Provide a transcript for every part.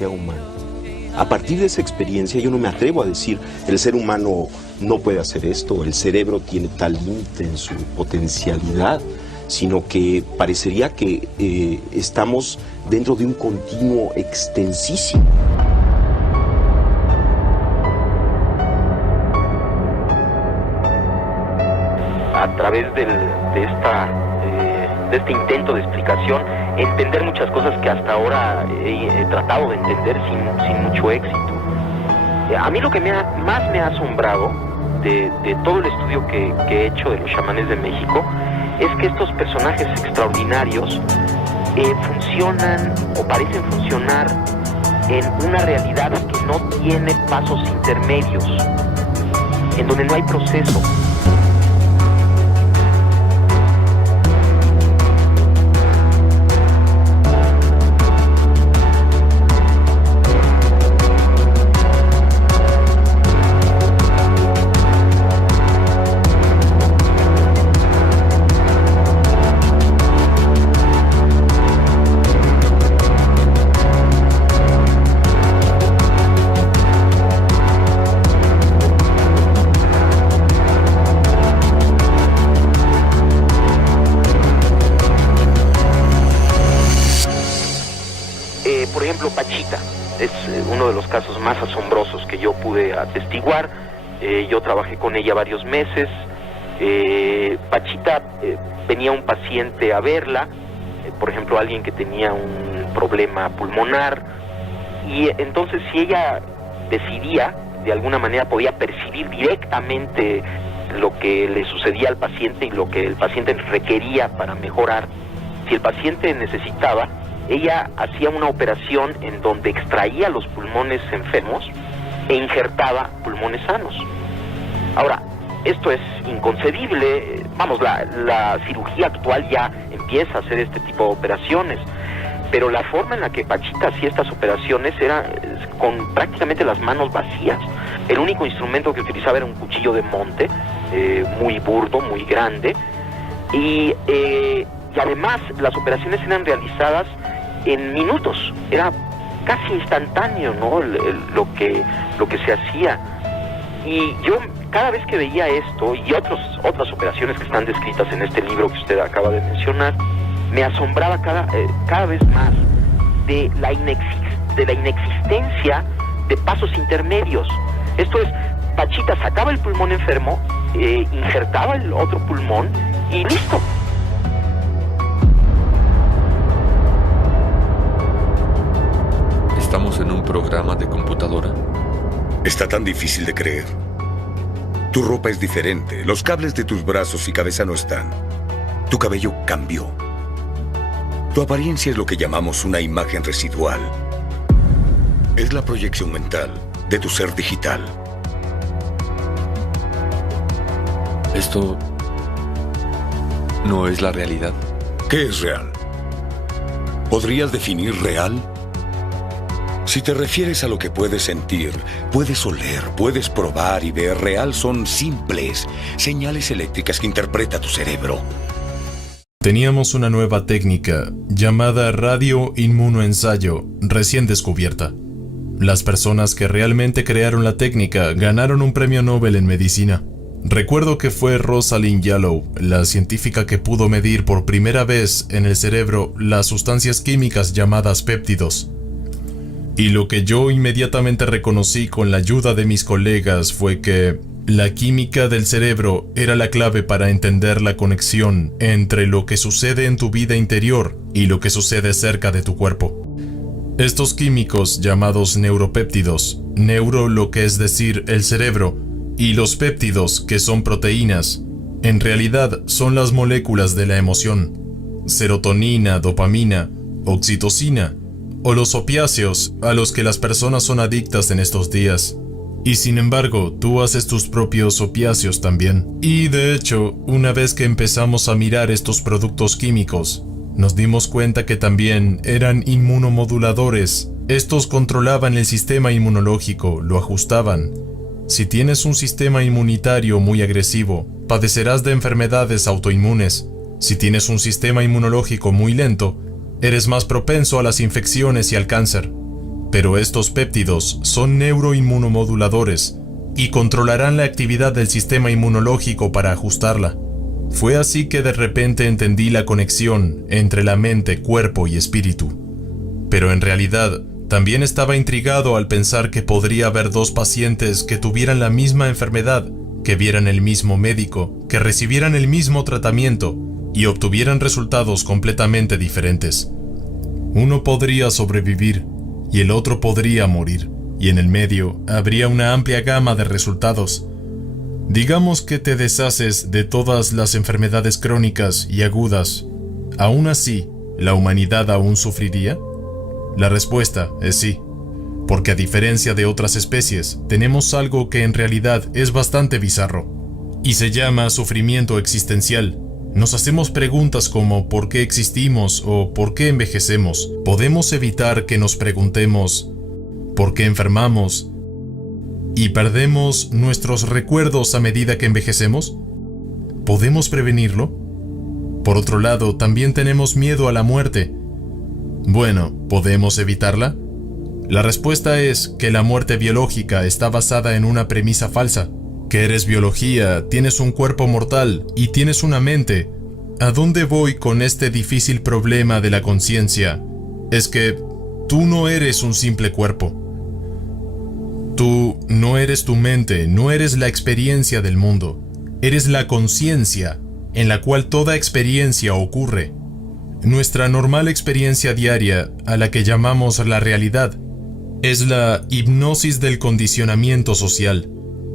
Humana. A partir de esa experiencia yo no me atrevo a decir el ser humano no puede hacer esto, el cerebro tiene tal límite en su potencialidad, sino que parecería que estamos dentro de un continuo extensísimo. A través de este intento de explicación, entender muchas cosas que hasta ahora he tratado de entender sin mucho éxito. A mí lo que más me ha asombrado de todo el estudio que he hecho de los chamanes de México es que estos personajes extraordinarios funcionan o parecen funcionar en una realidad que no tiene pasos intermedios, en donde no hay proceso. Por ejemplo, Pachita es uno de los casos más asombrosos que yo pude atestiguar. Yo trabajé con ella varios meses. Pachita venía un paciente a verla, por ejemplo, alguien que tenía un problema pulmonar, y entonces si ella decidía, de alguna manera podía percibir directamente lo que le sucedía al paciente y lo que el paciente requería para mejorar. Si el paciente necesitaba, ella hacía una operación en donde extraía los pulmones enfermos e injertaba pulmones sanos. Ahora, esto es inconcebible. Vamos, la cirugía actual ya empieza a hacer este tipo de operaciones, pero la forma en la que Pachita hacía estas operaciones era con prácticamente las manos vacías. El único instrumento que utilizaba era un cuchillo de monte, muy burdo, muy grande, y además las operaciones eran realizadas en minutos. Era casi instantáneo, ¿no? Lo que se hacía. Y yo cada vez que veía esto y otras operaciones que están descritas en este libro que usted acaba de mencionar, me asombraba cada vez más de la inexistencia de pasos intermedios. Esto es, Pachita sacaba el pulmón enfermo, injertaba el otro pulmón y listo. Estamos en un programa de computadora. Está tan difícil de creer. Tu ropa es diferente, los cables de tus brazos y cabeza no están. Tu cabello cambió. Tu apariencia es lo que llamamos una imagen residual. Es la proyección mental de tu ser digital. Esto no es la realidad. ¿Qué es real? ¿Podrías definir real? Si te refieres a lo que puedes sentir, puedes oler, puedes probar y ver, real son simples señales eléctricas que interpreta tu cerebro. Teníamos una nueva técnica llamada radioinmunoensayo, recién descubierta. Las personas que realmente crearon la técnica ganaron un premio Nobel en medicina. Recuerdo que fue Rosalind Yalow, la científica que pudo medir por primera vez en el cerebro las sustancias químicas llamadas péptidos. Y lo que yo inmediatamente reconocí con la ayuda de mis colegas fue que la química del cerebro era la clave para entender la conexión entre lo que sucede en tu vida interior y lo que sucede cerca de tu cuerpo. Estos químicos llamados neuropéptidos, neuro lo que es decir el cerebro, y los péptidos que son proteínas, en realidad son las moléculas de la emoción, serotonina, dopamina, oxitocina, o los opiáceos a los que las personas son adictas en estos días. Y sin embargo, tú haces tus propios opiáceos también. Y de hecho, una vez que empezamos a mirar estos productos químicos, nos dimos cuenta que también eran inmunomoduladores. Estos controlaban el sistema inmunológico, lo ajustaban. Si tienes un sistema inmunitario muy agresivo, padecerás de enfermedades autoinmunes. Si tienes un sistema inmunológico muy lento, eres más propenso a las infecciones y al cáncer. Pero estos péptidos son neuroinmunomoduladores y controlarán la actividad del sistema inmunológico para ajustarla. Fue así que de repente entendí la conexión entre la mente, cuerpo y espíritu. Pero en realidad, también estaba intrigado al pensar que podría haber dos pacientes que tuvieran la misma enfermedad, que vieran el mismo médico, que recibieran el mismo tratamiento y obtuvieran resultados completamente diferentes. Uno podría sobrevivir y el otro podría morir, y en el medio habría una amplia gama de resultados. Digamos que te deshaces de todas las enfermedades crónicas y agudas. ¿Aún así, la humanidad aún sufriría? La respuesta es sí, porque a diferencia de otras especies, tenemos algo que en realidad es bastante bizarro, y se llama sufrimiento existencial. Nos hacemos preguntas como ¿por qué existimos? O ¿por qué envejecemos? ¿Podemos evitar que nos preguntemos ¿por qué enfermamos? ¿Y perdemos nuestros recuerdos a medida que envejecemos? ¿Podemos prevenirlo? Por otro lado, también tenemos miedo a la muerte. Bueno, ¿podemos evitarla? La respuesta es que la muerte biológica está basada en una premisa falsa. Que eres biología, tienes un cuerpo mortal y tienes una mente. ¿A dónde voy con este difícil problema de la conciencia? Es que tú no eres un simple cuerpo. Tú no eres tu mente, no eres la experiencia del mundo. Eres la conciencia en la cual toda experiencia ocurre. Nuestra normal experiencia diaria, a la que llamamos la realidad, es la hipnosis del condicionamiento social.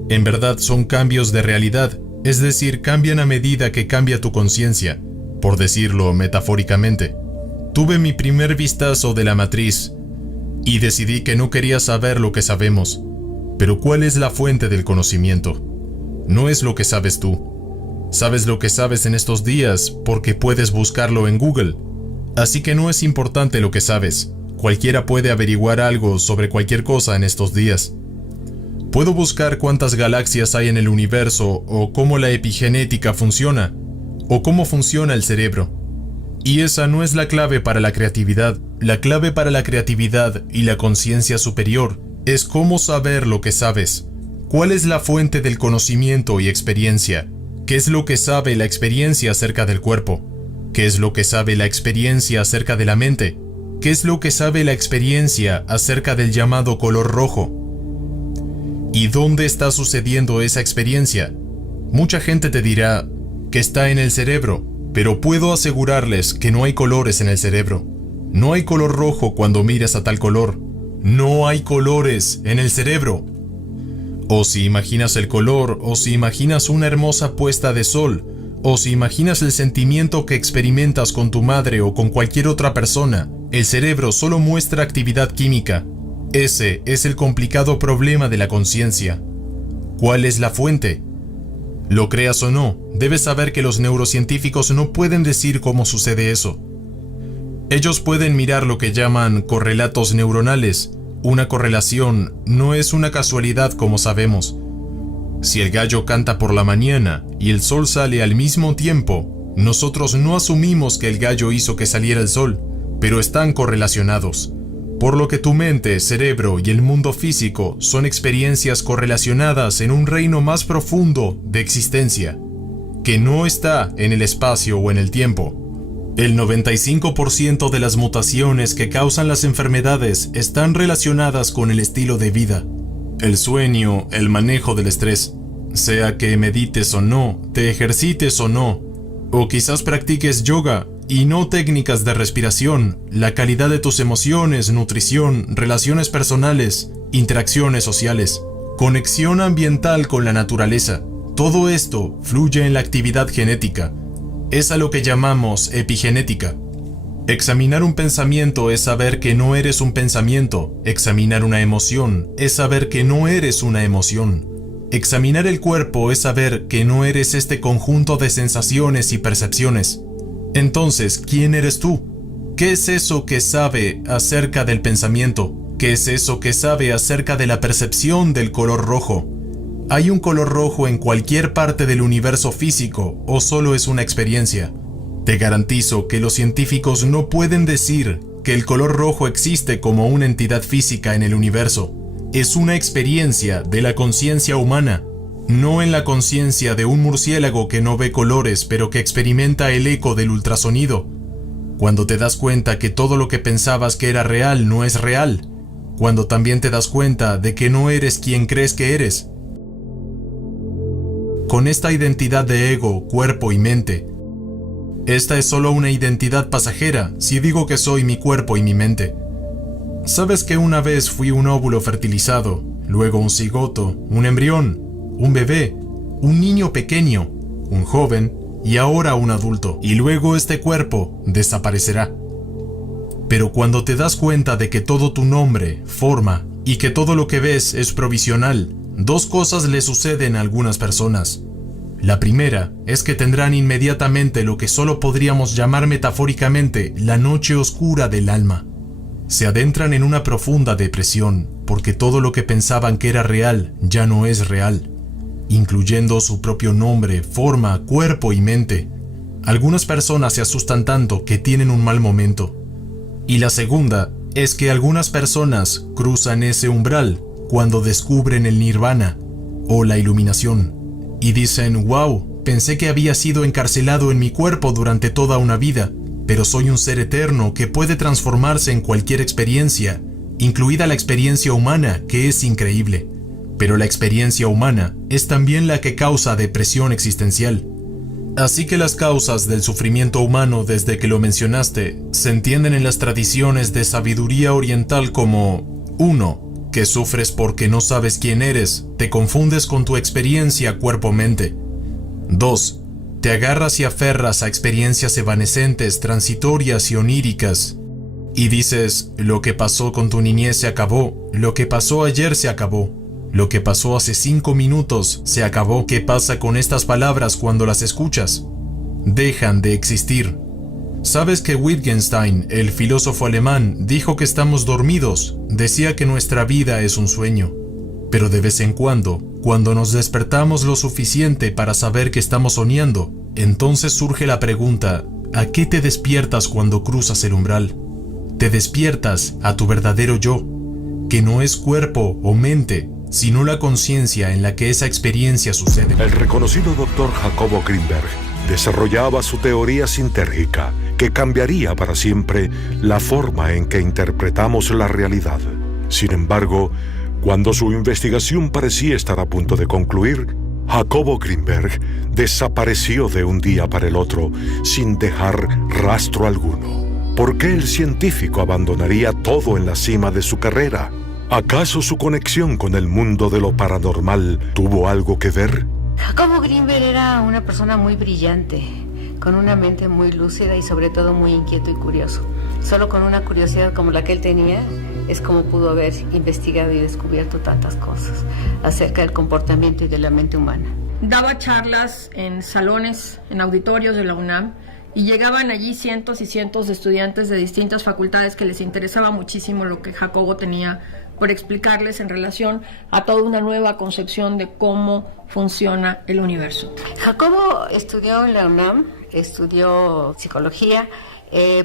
En verdad son cambios de realidad, es decir, cambian a medida que cambia tu conciencia, por decirlo metafóricamente. Tuve mi primer vistazo de la matriz y decidí que no quería saber lo que sabemos. Pero ¿cuál es la fuente del conocimiento? No es lo que sabes tú. Sabes lo que sabes en estos días porque puedes buscarlo en Google. Así que no es importante lo que sabes. Cualquiera puede averiguar algo sobre cualquier cosa en estos días. Puedo buscar cuántas galaxias hay en el universo, o cómo la epigenética funciona, o cómo funciona el cerebro. Y esa no es la clave para la creatividad. La clave para la creatividad y la conciencia superior es cómo saber lo que sabes. ¿Cuál es la fuente del conocimiento y experiencia? ¿Qué es lo que sabe la experiencia acerca del cuerpo? ¿Qué es lo que sabe la experiencia acerca de la mente? ¿Qué es lo que sabe la experiencia acerca del llamado color rojo? ¿Y dónde está sucediendo esa experiencia? Mucha gente te dirá que está en el cerebro, pero puedo asegurarles que no hay colores en el cerebro. No hay color rojo cuando miras a tal color. No hay colores en el cerebro. O si imaginas el color, o si imaginas una hermosa puesta de sol, o si imaginas el sentimiento que experimentas con tu madre o con cualquier otra persona, el cerebro solo muestra actividad química. Ese es el complicado problema de la conciencia. ¿Cuál es la fuente? Lo creas o no, debes saber que los neurocientíficos no pueden decir cómo sucede eso. Ellos pueden mirar lo que llaman correlatos neuronales. Una correlación no es una casualidad como sabemos. Si el gallo canta por la mañana y el sol sale al mismo tiempo, nosotros no asumimos que el gallo hizo que saliera el sol, pero están correlacionados. Por lo que tu mente, cerebro y el mundo físico son experiencias correlacionadas en un reino más profundo de existencia, que no está en el espacio o en el tiempo. El 95% de las mutaciones que causan las enfermedades están relacionadas con el estilo de vida, el sueño, el manejo del estrés. Sea que medites o no, te ejercites o no, o quizás practiques yoga y no técnicas de respiración, la calidad de tus emociones, nutrición, relaciones personales, interacciones sociales, conexión ambiental con la naturaleza, todo esto fluye en la actividad genética. Es a lo que llamamos epigenética. Examinar un pensamiento es saber que no eres un pensamiento. Examinar una emoción es saber que no eres una emoción. Examinar el cuerpo es saber que no eres este conjunto de sensaciones y percepciones. Entonces, ¿quién eres tú? ¿Qué es eso que sabe acerca del pensamiento? ¿Qué es eso que sabe acerca de la percepción del color rojo? ¿Hay un color rojo en cualquier parte del universo físico o solo es una experiencia? Te garantizo que los científicos no pueden decir que el color rojo existe como una entidad física en el universo. Es una experiencia de la conciencia humana, no en la conciencia de un murciélago que no ve colores pero que experimenta el eco del ultrasonido. Cuando te das cuenta que todo lo que pensabas que era real no es real, cuando también te das cuenta de que no eres quien crees que eres. Con esta identidad de ego, cuerpo y mente, esta es solo una identidad pasajera si digo que soy mi cuerpo y mi mente. ¿Sabes que una vez fui un óvulo fertilizado, luego un cigoto, un embrión, un bebé, un niño pequeño, un joven y ahora un adulto, y luego este cuerpo desaparecerá? Pero cuando te das cuenta de que todo tu nombre, forma y que todo lo que ves es provisional, dos cosas le suceden a algunas personas. La primera es que tendrán inmediatamente lo que solo podríamos llamar metafóricamente la noche oscura del alma. Se adentran en una profunda depresión porque todo lo que pensaban que era real ya no es real, incluyendo su propio nombre, forma, cuerpo y mente. Algunas personas se asustan tanto que tienen un mal momento. Y la segunda es que algunas personas cruzan ese umbral cuando descubren el nirvana o la iluminación y dicen: wow, pensé que había sido encarcelado en mi cuerpo durante toda una vida, pero soy un ser eterno que puede transformarse en cualquier experiencia, incluida la experiencia humana, que es increíble. Pero la experiencia humana es también la que causa depresión existencial. Así que las causas del sufrimiento humano, desde que lo mencionaste, se entienden en las tradiciones de sabiduría oriental como: 1. Que sufres porque no sabes quién eres, te confundes con tu experiencia cuerpo-mente. 2. Te agarras y aferras a experiencias evanescentes, transitorias y oníricas. Y dices: lo que pasó con tu niñez se acabó, lo que pasó ayer se acabó, lo que pasó hace 5 minutos se acabó. ¿Qué pasa con estas palabras cuando las escuchas? Dejan de existir. ¿Sabes que Wittgenstein, el filósofo alemán, dijo que estamos dormidos? Decía que nuestra vida es un sueño. Pero de vez en cuando nos despertamos lo suficiente para saber que estamos soñando, entonces surge la pregunta: ¿a qué te despiertas cuando cruzas el umbral? Te despiertas a tu verdadero yo, que no es cuerpo o mente, sino la conciencia en la que esa experiencia sucede. El reconocido Dr. Jacobo Grinberg desarrollaba su teoría sintérgica que cambiaría para siempre la forma en que interpretamos la realidad. Sin embargo, cuando su investigación parecía estar a punto de concluir, Jacobo Grinberg desapareció de un día para el otro sin dejar rastro alguno. ¿Por qué el científico abandonaría todo en la cima de su carrera? ¿Acaso su conexión con el mundo de lo paranormal tuvo algo que ver? Jacobo Grinberg era una persona muy brillante, con una mente muy lúcida y sobre todo muy inquieto y curioso. Solo con una curiosidad como la que él tenía es como pudo haber investigado y descubierto tantas cosas acerca del comportamiento y de la mente humana. Daba charlas en salones, en auditorios de la UNAM, y llegaban allí cientos y cientos de estudiantes de distintas facultades que les interesaba muchísimo lo que Jacobo tenía por explicarles en relación a toda una nueva concepción de cómo funciona el universo. Jacobo estudió en la UNAM, estudió psicología,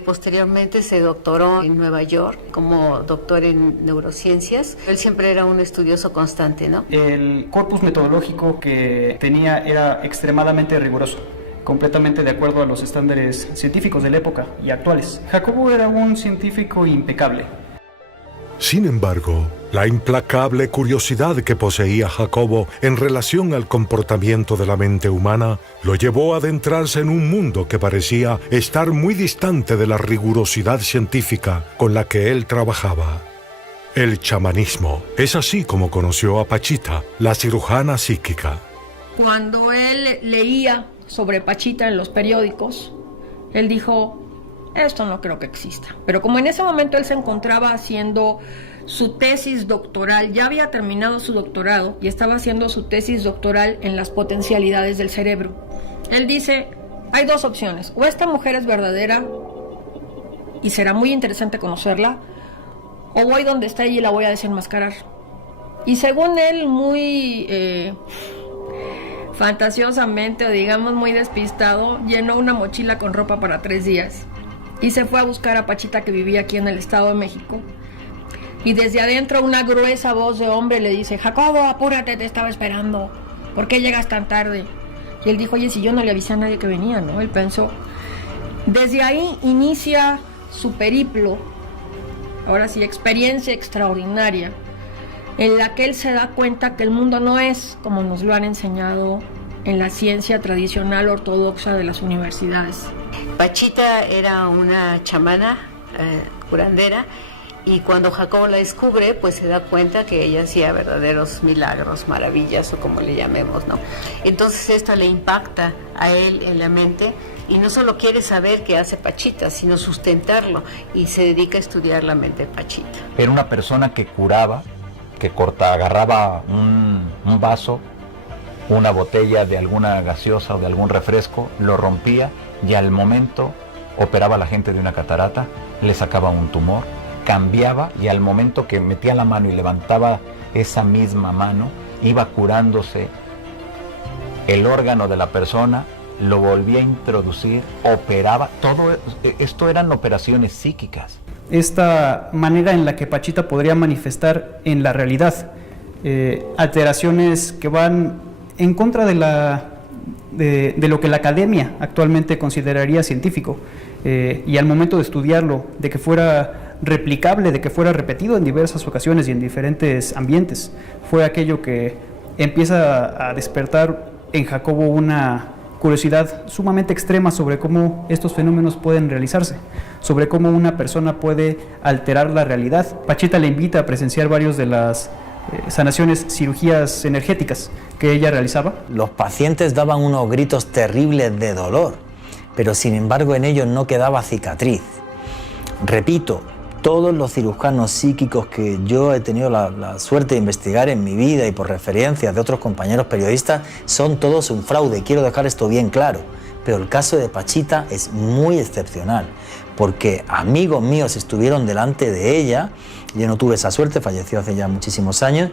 Posteriormente se doctoró en Nueva York como doctor en neurociencias. Él siempre era un estudioso constante, ¿no? El corpus metodológico que tenía era extremadamente riguroso, completamente de acuerdo a los estándares científicos de la época y actuales. Jacobo era un científico impecable. Sin embargo, la implacable curiosidad que poseía Jacobo en relación al comportamiento de la mente humana lo llevó a adentrarse en un mundo que parecía estar muy distante de la rigurosidad científica con la que él trabajaba. El chamanismo. Es así como conoció a Pachita, la cirujana psíquica. Cuando él leía sobre Pachita en los periódicos, él dijo: esto no creo que exista. Pero como en ese momento él se encontraba haciendo su tesis doctoral, ya había terminado su doctorado y estaba haciendo su tesis doctoral en las potencialidades del cerebro, él dice: hay dos opciones, o esta mujer es verdadera y será muy interesante conocerla, o voy donde está ella y la voy a desenmascarar. Y según él, muy fantasiosamente, o digamos muy despistado, llenó una mochila con ropa para 3 días y se fue a buscar a Pachita, que vivía aquí en el Estado de México. Y desde adentro una gruesa voz de hombre le dice: Jacobo, apúrate, te estaba esperando, ¿por qué llegas tan tarde? Y él dijo: oye, si yo no le avisé a nadie que venía, ¿no? Él pensó. Desde ahí inicia su periplo, ahora sí, experiencia extraordinaria, en la que él se da cuenta que el mundo no es como nos lo han enseñado en la ciencia tradicional ortodoxa de las universidades. Pachita era una chamana curandera, y cuando Jacobo la descubre, pues se da cuenta que ella hacía verdaderos milagros, maravillas, o como le llamemos, ¿no? Entonces esto le impacta a él en la mente, y no solo quiere saber qué hace Pachita, sino sustentarlo, y se dedica a estudiar la mente de Pachita. Era una persona que curaba, que agarraba un vaso, una botella de alguna gaseosa o de algún refresco, lo rompía y al momento operaba a la gente de una catarata, le sacaba un tumor, cambiaba, y al momento que metía la mano y levantaba esa misma mano, iba curándose el órgano de la persona, lo volvía a introducir, operaba. Todo esto eran operaciones psíquicas. Esta manera en la que Pachita podría manifestar en la realidad alteraciones que van en contra de lo que la academia actualmente consideraría científico, y al momento de estudiarlo, de que fuera replicable, de que fuera repetido en diversas ocasiones y en diferentes ambientes, fue aquello que empieza a despertar en Jacobo una curiosidad sumamente extrema sobre cómo estos fenómenos pueden realizarse, sobre cómo una persona puede alterar la realidad. Pachita le invita a presenciar varios de las sanaciones, cirugías energéticas que ella realizaba. Los pacientes daban unos gritos terribles de dolor, pero sin embargo en ellos no quedaba cicatriz. Repito, todos los cirujanos psíquicos que yo he tenido la suerte de investigar en mi vida, y por referencias de otros compañeros periodistas, son todos un fraude. Quiero dejar esto bien claro, pero el caso de Pachita es muy excepcional, porque amigos míos estuvieron delante de ella. Yo no tuve esa suerte, falleció hace ya muchísimos años,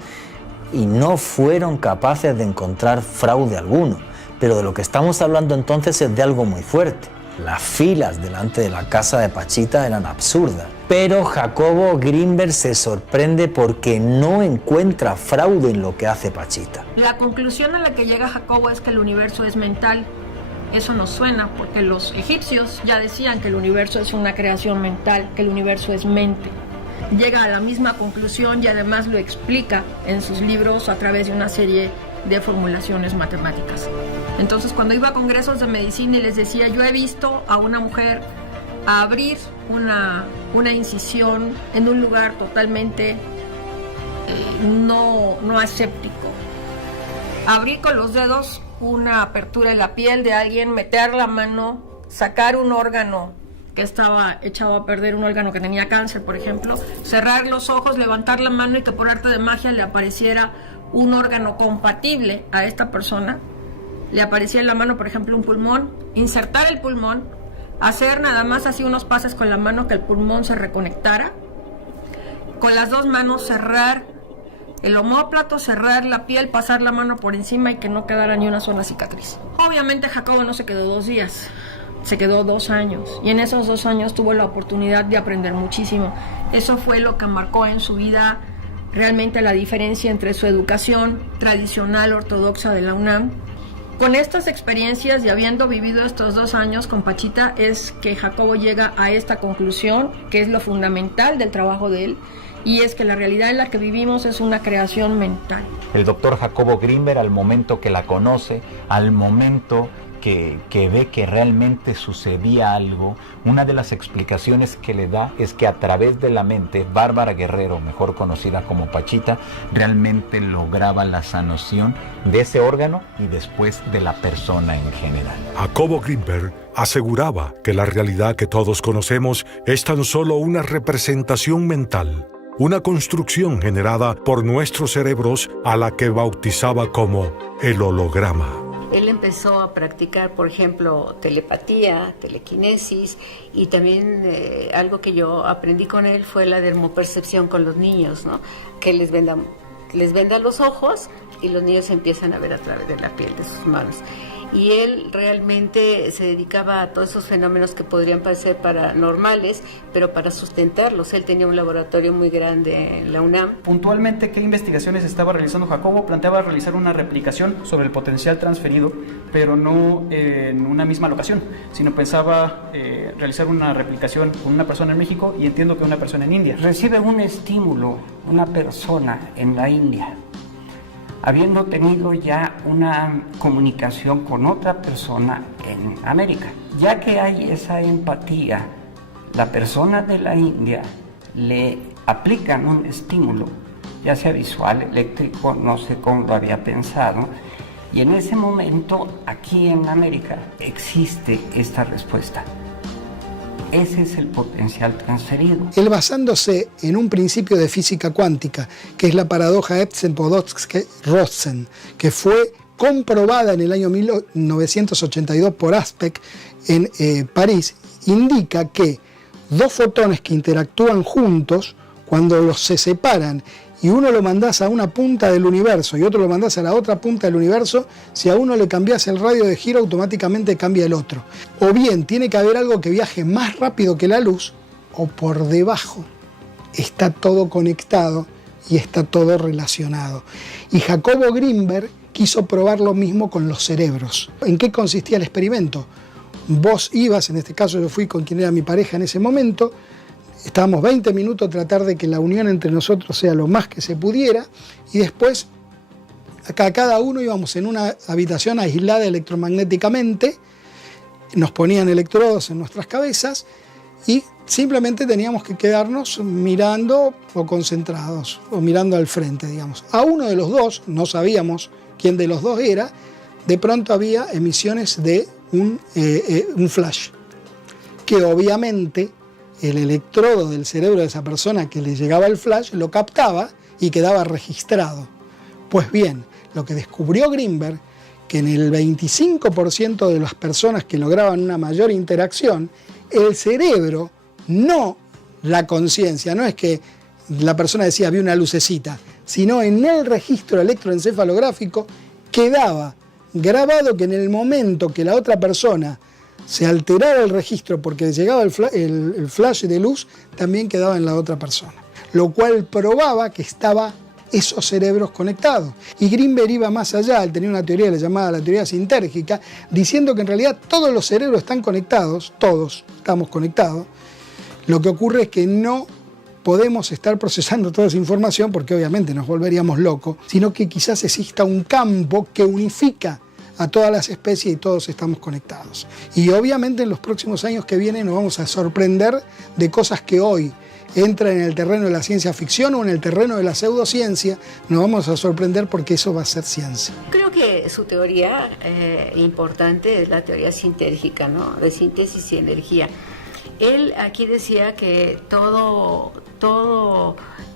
y no fueron capaces de encontrar fraude alguno. Pero de lo que estamos hablando entonces es de algo muy fuerte. Las filas delante de la casa de Pachita eran absurdas. Pero Jacobo Greenberg se sorprende porque no encuentra fraude en lo que hace Pachita. La conclusión a la que llega Jacobo es que el universo es mental. Eso nos suena porque los egipcios ya decían que el universo es una creación mental, que el universo es mente. Llega a la misma conclusión y además lo explica en sus libros a través de una serie de formulaciones matemáticas. Entonces, cuando iba a congresos de medicina y les decía: yo he visto a una mujer abrir una incisión en un lugar totalmente no aséptico, abrir con los dedos una apertura en la piel de alguien, meter la mano, sacar un órgano que estaba echado a perder, un órgano que tenía cáncer, por ejemplo, cerrar los ojos, levantar la mano y que por arte de magia le apareciera un órgano compatible a esta persona. Le aparecía en la mano, por ejemplo, un pulmón, insertar el pulmón, hacer nada más así unos pases con la mano que el pulmón se reconectara, con las dos manos cerrar el omóplato, cerrar la piel, pasar la mano por encima y que no quedara ni una sola cicatriz. Obviamente Jacobo no se quedó 2 días, se quedó 2 años y en esos 2 años tuvo la oportunidad de aprender muchísimo. Eso fue lo que marcó en su vida realmente la diferencia entre su educación tradicional ortodoxa de la UNAM. Con estas experiencias y habiendo vivido estos 2 años con Pachita es que Jacobo llega a esta conclusión, que es lo fundamental del trabajo de él, y es que la realidad en la que vivimos es una creación mental. El doctor Jacobo Grinberg, al momento que la conoce, al momento que ve que realmente sucedía algo, una de las explicaciones que le da es que a través de la mente, Bárbara Guerrero, mejor conocida como Pachita, realmente lograba la sanación de ese órgano y después de la persona en general. Jacobo Grinberg aseguraba que la realidad que todos conocemos es tan solo una representación mental, una construcción generada por nuestros cerebros a la que bautizaba como el holograma. Él empezó a practicar, por ejemplo, telepatía, telequinesis, y también algo que yo aprendí con él fue la dermopercepción con los niños, ¿no? Que les venda los ojos y los niños empiezan a ver a través de la piel de sus manos. Y él realmente se dedicaba a todos esos fenómenos que podrían parecer paranormales, pero para sustentarlos. Él tenía un laboratorio muy grande en la UNAM. Puntualmente, ¿qué investigaciones estaba realizando Jacobo? Planteaba realizar una replicación sobre el potencial transferido, pero no en una misma locación, sino pensaba realizar una replicación con una persona en México y entiendo que una persona en India. Recibe un estímulo una persona en la India, habiendo tenido ya una comunicación con otra persona en América. Ya que hay esa empatía, la persona de la India le aplican un estímulo, ya sea visual, eléctrico, no sé cómo lo había pensado, y en ese momento aquí en América existe esta respuesta. Ese es el potencial transferido. Él, basándose en un principio de física cuántica, que es la paradoja Epstein-Podolsky-Rosen, que fue comprobada en el año 1982 por Aspect en París, indica que 2 fotones que interactúan juntos, cuando se separan y uno lo mandás a una punta del universo y otro lo mandás a la otra punta del universo, si a uno le cambias el radio de giro, automáticamente cambia el otro. O bien tiene que haber algo que viaje más rápido que la luz, o por debajo. Está todo conectado y está todo relacionado. Y Jacobo Grinberg quiso probar lo mismo con los cerebros. ¿En qué consistía el experimento? Vos ibas, en este caso yo fui con quien era mi pareja en ese momento, estábamos 20 minutos a tratar de que la unión entre nosotros sea lo más que se pudiera, y después cada uno íbamos en una habitación aislada electromagnéticamente, nos ponían electrodos en nuestras cabezas y simplemente teníamos que quedarnos mirando o concentrados o mirando al frente, digamos. A uno de los dos, no sabíamos quién de los dos era, de pronto había emisiones de un flash, que obviamente el electrodo del cerebro de esa persona que le llegaba el flash lo captaba y quedaba registrado. Pues bien, lo que descubrió Grinberg, que en el 25% de las personas que lograban una mayor interacción, el cerebro, no la conciencia, no es que la persona decía había una lucecita, sino en el registro electroencefalográfico quedaba grabado que en el momento que la otra persona se alteraba el registro porque llegaba el flash de luz, también quedaba en la otra persona. Lo cual probaba que estaban esos cerebros conectados. Y Grinberg iba más allá, él tenía una teoría llamada la teoría sintérgica, diciendo que en realidad todos los cerebros están conectados, todos estamos conectados. Lo que ocurre es que no podemos estar procesando toda esa información porque obviamente nos volveríamos locos, sino que quizás exista un campo que unifica a todas las especies y todos estamos conectados. Y obviamente en los próximos años que vienen nos vamos a sorprender de cosas que hoy entran en el terreno de la ciencia ficción o en el terreno de la pseudociencia, nos vamos a sorprender porque eso va a ser ciencia. Creo que su teoría importante es la teoría sintérgica, ¿no? De síntesis y energía. Él aquí decía que todo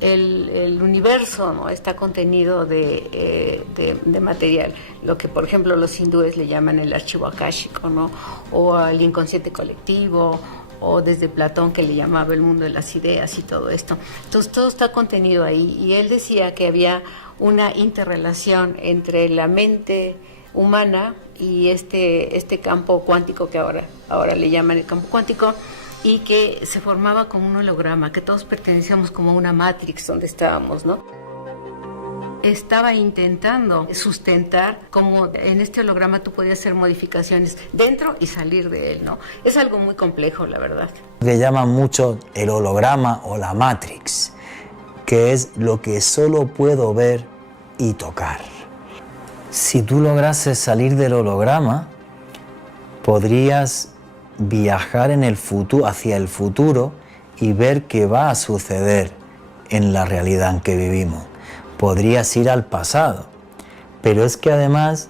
el universo, ¿no?, está contenido de material, lo que por ejemplo los hindúes le llaman el archivo akáshico, ¿no?, o el inconsciente colectivo, o desde Platón que le llamaba el mundo de las ideas y todo esto. Entonces todo está contenido ahí, y él decía que había una interrelación entre la mente humana y este campo cuántico que ahora le llaman el campo cuántico, y que se formaba como un holograma, que todos pertenecíamos como a una matrix donde estábamos, ¿no? Estaba intentando sustentar cómo en este holograma tú podías hacer modificaciones dentro y salir de él, ¿no? Es algo muy complejo, la verdad. Que llaman mucho el holograma o la matrix, que es lo que solo puedo ver y tocar. Si tú lograses salir del holograma, podrías viajar en el futuro, hacia el futuro y ver qué va a suceder en la realidad en que vivimos. Podrías ir al pasado, pero es que además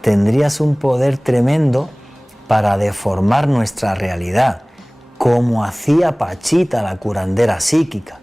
tendrías un poder tremendo para deformar nuestra realidad, como hacía Pachita, la curandera psíquica.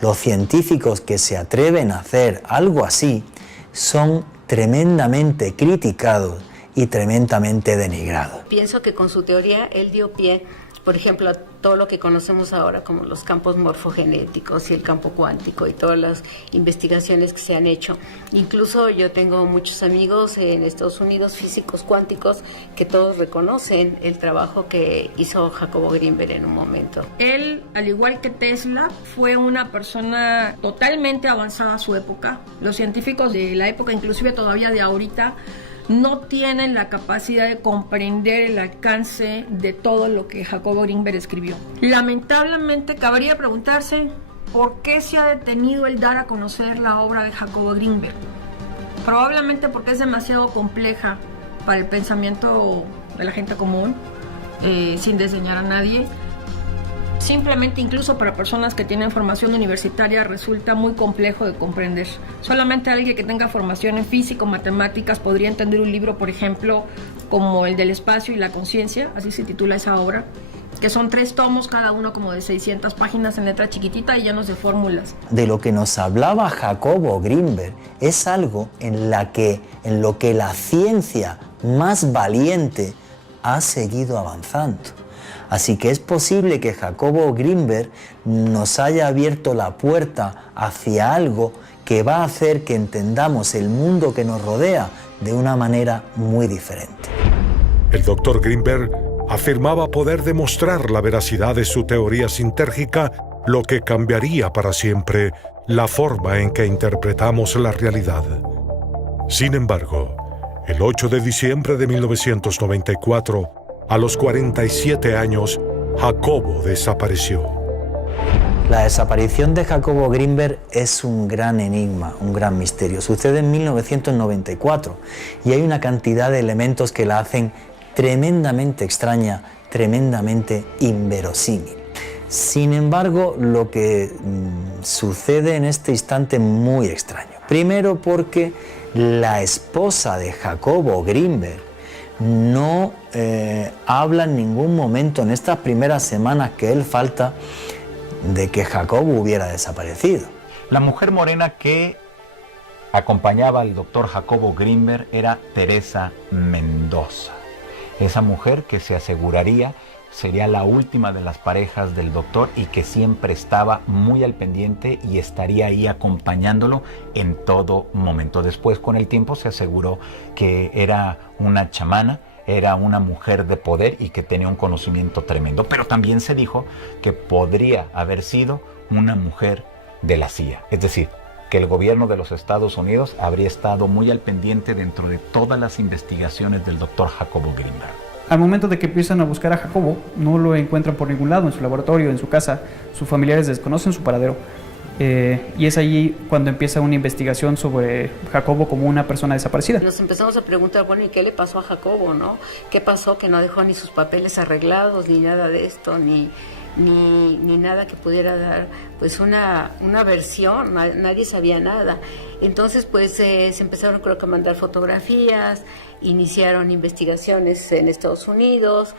Los científicos que se atreven a hacer algo así son tremendamente criticados y tremendamente denigrado. Pienso que con su teoría él dio pie, por ejemplo, a todo lo que conocemos ahora como los campos morfogenéticos y el campo cuántico y todas las investigaciones que se han hecho. Incluso yo tengo muchos amigos en Estados Unidos, físicos cuánticos, que todos reconocen el trabajo que hizo Jacobo Grinberg en un momento. Él, al igual que Tesla, fue una persona totalmente avanzada a su época. Los científicos de la época, inclusive todavía de ahorita, no tienen la capacidad de comprender el alcance de todo lo que Jacobo Grinberg escribió. Lamentablemente, cabría preguntarse por qué se ha detenido el dar a conocer la obra de Jacobo Grinberg. Probablemente porque es demasiado compleja para el pensamiento de la gente común, sin diseñar a nadie. Simplemente, incluso para personas que tienen formación universitaria, resulta muy complejo de comprender. Solamente alguien que tenga formación en física o matemáticas podría entender un libro, por ejemplo, como el del espacio y la conciencia, así se titula esa obra, que son 3 tomos, cada uno como de 600 páginas en letra chiquitita y llenos de fórmulas. De lo que nos hablaba Jacobo Grinberg es algo en lo que la ciencia más valiente ha seguido avanzando. Así que es posible que Jacobo Grinberg nos haya abierto la puerta hacia algo que va a hacer que entendamos el mundo que nos rodea de una manera muy diferente. El doctor Grinberg afirmaba poder demostrar la veracidad de su teoría sintérgica, lo que cambiaría para siempre la forma en que interpretamos la realidad. Sin embargo, el 8 de diciembre de 1994, a los 47 años, Jacobo desapareció. La desaparición de Jacobo Grinberg es un gran enigma, un gran misterio. Sucede en 1994 y hay una cantidad de elementos que la hacen tremendamente extraña, tremendamente inverosímil. Sin embargo, lo que sucede en este instante es muy extraño. Primero porque la esposa de Jacobo Grinberg no habla en ningún momento en estas primeras semanas que él falta de que Jacobo hubiera desaparecido. La mujer morena que acompañaba al doctor Jacobo Grinberg era Teresa Mendoza. Esa mujer que se aseguraría sería la última de las parejas del doctor y que siempre estaba muy al pendiente y estaría ahí acompañándolo en todo momento. Después, con el tiempo, se aseguró que era una chamana, era una mujer de poder y que tenía un conocimiento tremendo. Pero también se dijo que podría haber sido una mujer de la CIA. Es decir, que el gobierno de los Estados Unidos habría estado muy al pendiente dentro de todas las investigaciones del doctor Jacobo Grinberg. Al momento de que empiezan a buscar a Jacobo, no lo encuentran por ningún lado, en su laboratorio, en su casa. Sus familiares desconocen su paradero. Y es allí cuando empieza una investigación sobre Jacobo como una persona desaparecida. Nos empezamos a preguntar, bueno, ¿y qué le pasó a Jacobo, no? ¿Qué pasó? Que no dejó ni sus papeles arreglados, ni nada de esto, ni nada que pudiera dar pues una versión, nadie sabía nada. Entonces pues se empezaron, creo que, a mandar fotografías, iniciaron investigaciones en Estados Unidos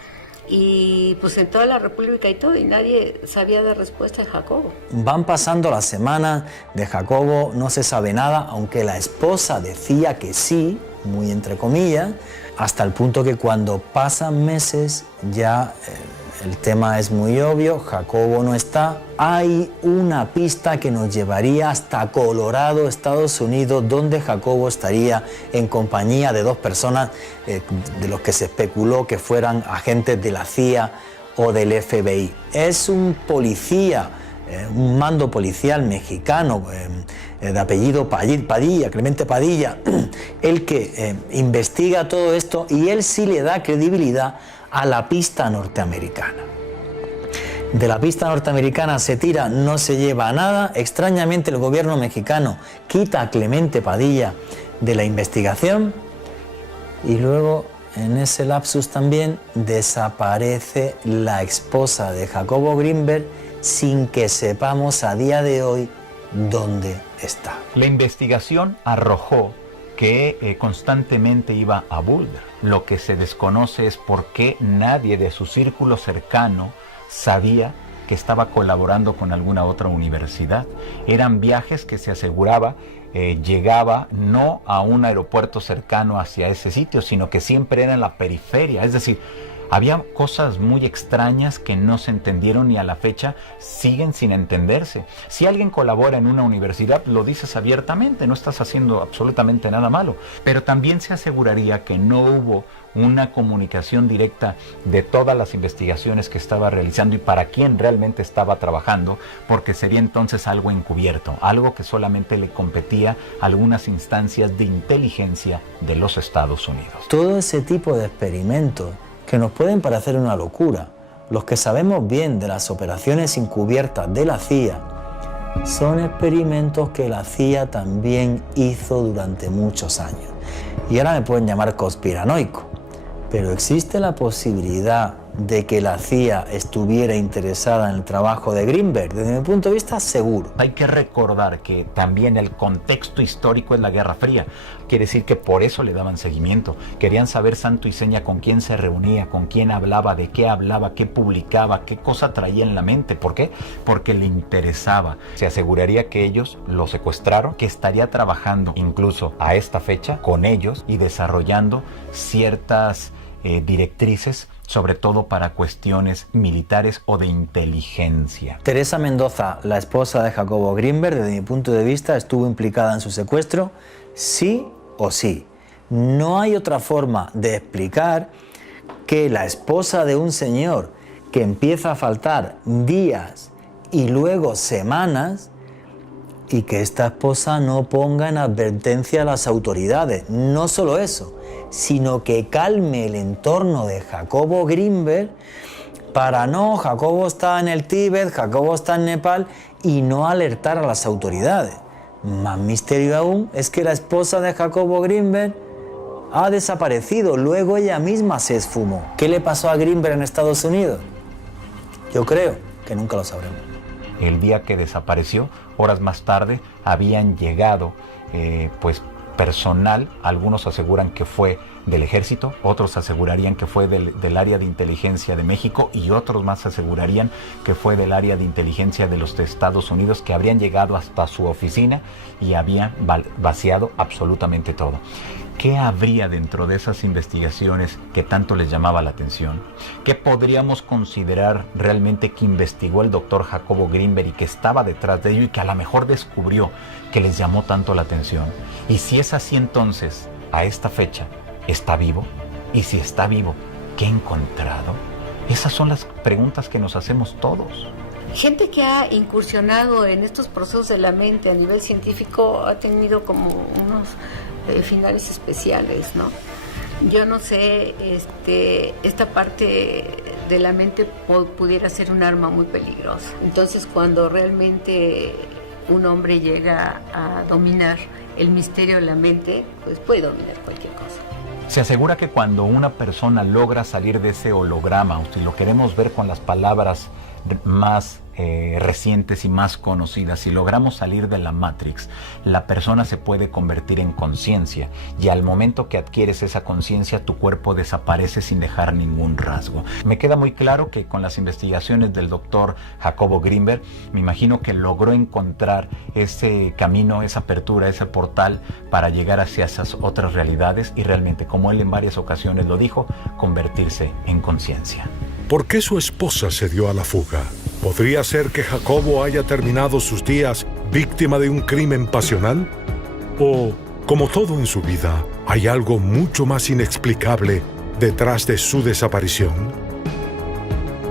y pues en toda la República y todo, y nadie sabía dar respuesta de Jacobo. Van pasando las semanas, de Jacobo no se sabe nada, aunque la esposa decía que sí, muy entre comillas, hasta el punto que cuando pasan meses ya el tema es muy obvio, Jacobo no está. Hay una pista que nos llevaría hasta Colorado, Estados Unidos, donde Jacobo estaría en compañía de dos personas de los que se especuló que fueran agentes de la CIA o del FBI. Es un policía, un mando policial mexicano de apellido Padilla, Clemente Padilla, el que investiga todo esto, y él sí le da credibilidad a la pista norteamericana. De la pista norteamericana se tira, no se lleva a nada. Extrañamente el gobierno mexicano quita a Clemente Padilla de la investigación y luego en ese lapsus también desaparece la esposa de Jacobo Greenberg sin que sepamos a día de hoy dónde está. La investigación arrojó que constantemente iba a Boulder. Lo que se desconoce es por qué nadie de su círculo cercano sabía que estaba colaborando con alguna otra universidad. Eran viajes que se aseguraba llegaba no a un aeropuerto cercano hacia ese sitio, sino que siempre era en la periferia. Es decir, había cosas muy extrañas que no se entendieron y a la fecha siguen sin entenderse. Si alguien colabora en una universidad, lo dices abiertamente, no estás haciendo absolutamente nada malo. Pero también se aseguraría que no hubo una comunicación directa de todas las investigaciones que estaba realizando y para quién realmente estaba trabajando, porque sería entonces algo encubierto, algo que solamente le competía a algunas instancias de inteligencia de los Estados Unidos. Todo ese tipo de experimentos que nos pueden parecer una locura, los que sabemos bien de las operaciones encubiertas de la CIA, son experimentos que la CIA también hizo durante muchos años. Y ahora me pueden llamar conspiranoico, pero existe la posibilidad de que la CIA estuviera interesada en el trabajo de Greenberg. Desde mi punto de vista, seguro. Hay que recordar que también el contexto histórico es la Guerra Fría. Quiere decir que por eso le daban seguimiento. Querían saber santo y seña con quién se reunía, con quién hablaba, de qué hablaba, qué publicaba, qué cosa traía en la mente. ¿Por qué? Porque le interesaba. Se aseguraría que ellos lo secuestraron, que estaría trabajando incluso a esta fecha con ellos y desarrollando ciertas directrices, sobre todo para cuestiones militares o de inteligencia. Teresa Mendoza, la esposa de Jacobo Greenberg, desde mi punto de vista, estuvo implicada en su secuestro, sí o sí. No hay otra forma de explicar que la esposa de un señor que empieza a faltar días y luego semanas, y que esta esposa no ponga en advertencia a las autoridades. No solo eso, sino que calme el entorno de Jacobo Greenberg para no, Jacobo está en el Tíbet, Jacobo está en Nepal, y no alertar a las autoridades. Más misterio aún es que la esposa de Jacobo Greenberg ha desaparecido, luego ella misma se esfumó. ¿Qué le pasó a Greenberg en Estados Unidos? Yo creo que nunca lo sabremos. El día que desapareció, horas más tarde, habían llegado personal. Algunos aseguran que fue del ejército, otros asegurarían que fue del área de inteligencia de México y otros más asegurarían que fue del área de inteligencia de los Estados Unidos, que habrían llegado hasta su oficina y habían vaciado absolutamente todo. ¿Qué habría dentro de esas investigaciones que tanto les llamaba la atención? ¿Qué podríamos considerar realmente que investigó el doctor Jacobo Greenberg y que estaba detrás de ello y que a lo mejor descubrió que les llamó tanto la atención? Y si es así, entonces, a esta fecha, ¿está vivo? Y si está vivo, ¿qué ha encontrado? Esas son las preguntas que nos hacemos todos. Gente que ha incursionado en estos procesos de la mente a nivel científico ha tenido como unos finales especiales, ¿no? Yo no sé, esta parte de la mente pudiera ser un arma muy peligrosa. Entonces, cuando realmente un hombre llega a dominar el misterio de la mente, pues puede dominar cualquier cosa. Se asegura que cuando una persona logra salir de ese holograma, o si lo queremos ver con las palabras más recientes y más conocidas, si logramos salir de la Matrix, la persona se puede convertir en conciencia, y al momento que adquieres esa conciencia, tu cuerpo desaparece sin dejar ningún rasgo. Me queda muy claro que con las investigaciones del doctor Jacobo Greenberg, me imagino que logró encontrar ese camino, esa apertura, ese portal para llegar hacia esas otras realidades y realmente, como él en varias ocasiones lo dijo, convertirse en conciencia. ¿Por qué su esposa se dio a la fuga? ¿Podría ser que Jacobo haya terminado sus días víctima de un crimen pasional? ¿O, como todo en su vida, hay algo mucho más inexplicable detrás de su desaparición?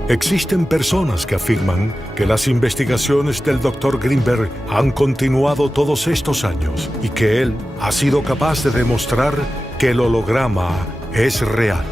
Existen personas que afirman que las investigaciones del Dr. Greenberg han continuado todos estos años y que él ha sido capaz de demostrar que el holograma es real.